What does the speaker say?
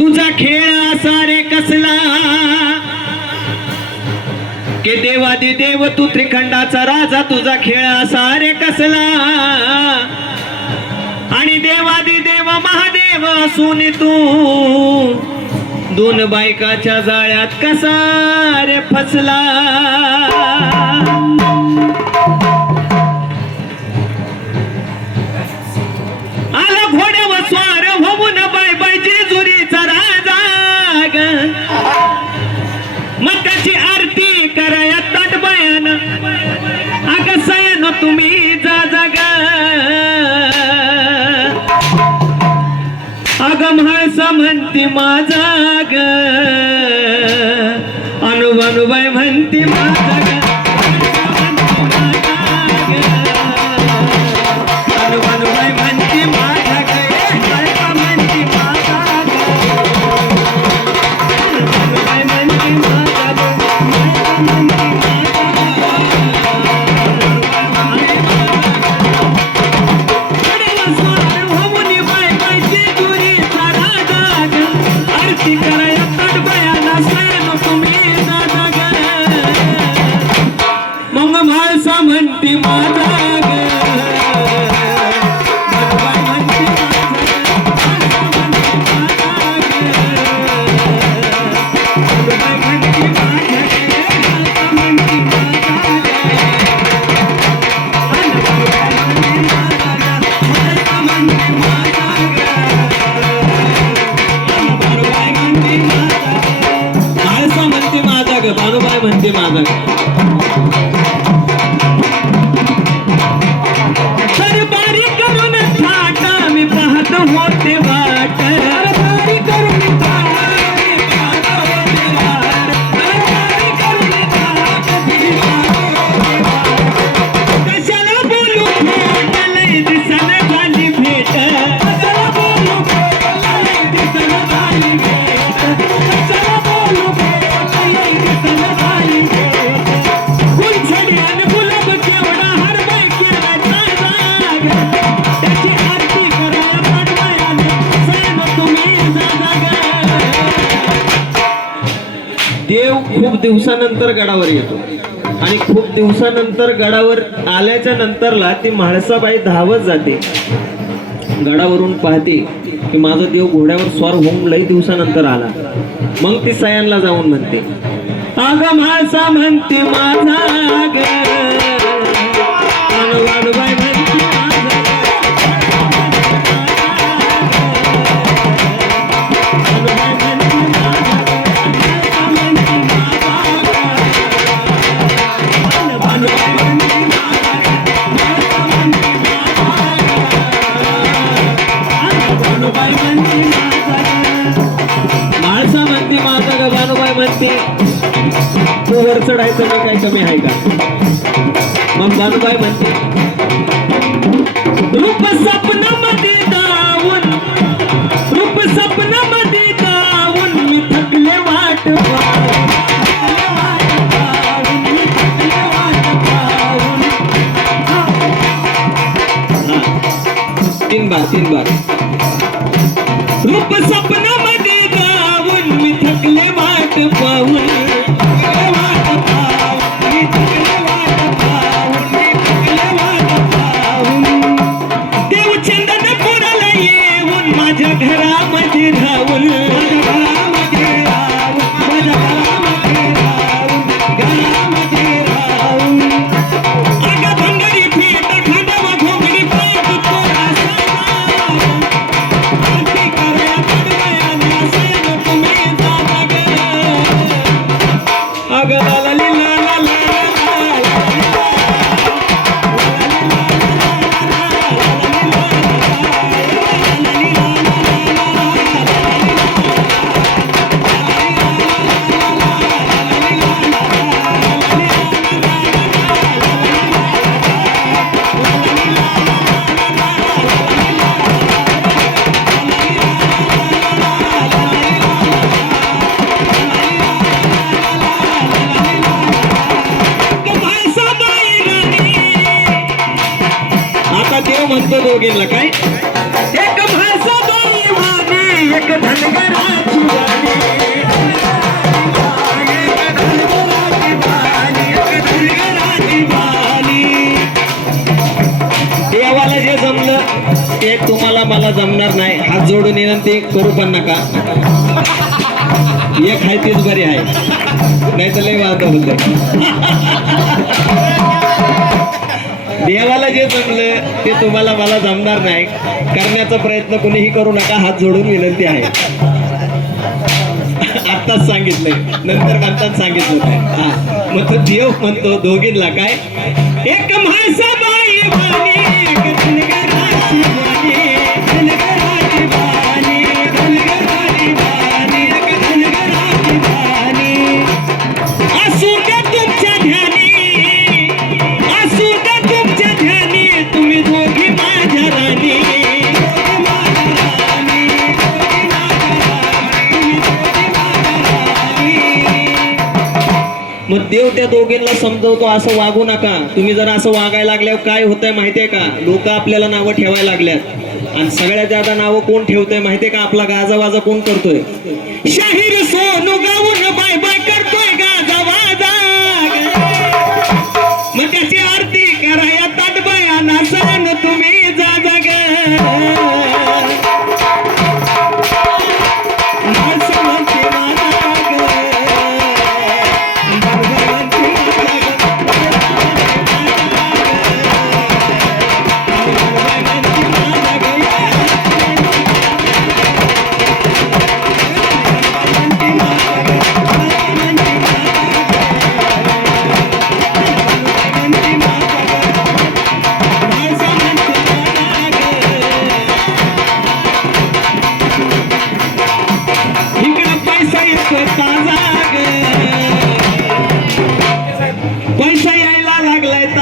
तुझा खेळ असा रे कसला? के देवादी देव तू त्रिखंडाचा राजा तुझा खेळ असा रे कसला? आणि देवादी देव महादेव असून तू दोन बायकाच्या जाळ्यात कसा रे फसला? अगम म्हाळसा म्हणते माझा ग. अनुबाई म्हणते माझा ग. म्हणते माझा ग सरबारी करून थाटा मी पाहत होते. खूप दिवसानंतर गडावर येतो. आणि खूप दिवसानंतर गडावर आल्याच्या नंतरला ती म्हाळसाबाई धावत जाते. गडावरून पाहते की माझा देव घोड्यावर स्वार होऊन लई दिवसानंतर आला. मग ती सयांना जाऊन म्हणते अग म्हाळसा म्हणते माझा म्हणते माझा वर चढायचं काय कमी आहे का? मग भानुबाई म्हणते? रूप सपनमध्ये दावून रूप स्वप्नामध्ये दावून मी थकले वाट मी थकले वाट तीन बार तीन बार. रूप सपनमध्ये दोघींना काय? एक एक धनगराची वाणी एक धनगराची. देवाला जे जमलं ते तुम्हाला मला जमणार नाही. हात जोडून विनंती करू पण नका. एक आहे तीच बरी आहे. नाही तर लय वाद बोलते देवाला जे जमलं ते तुम्हाला मला जमणार नाही. करण्याचा प्रयत्न कुणीही करू नका हात जोडून विनंती आहे. आत्ताच सांगितलंय. नंतर आत्ताच सांगितलं मग तो देव म्हणतो दोघींना काय? एक त्या दोघींना समजवतो असं वागू नका. तुम्ही जर असं वागायला लागल्यावर काय होतंय माहितीये का? लोक आपल्याला नावं ठेवायला लागल्यात. आणि सगळ्यात ज्यादा नावं कोण ठेवतंय माहितीये का? आपला गाजा वाजा कोण करतोय? शाहीर सोनू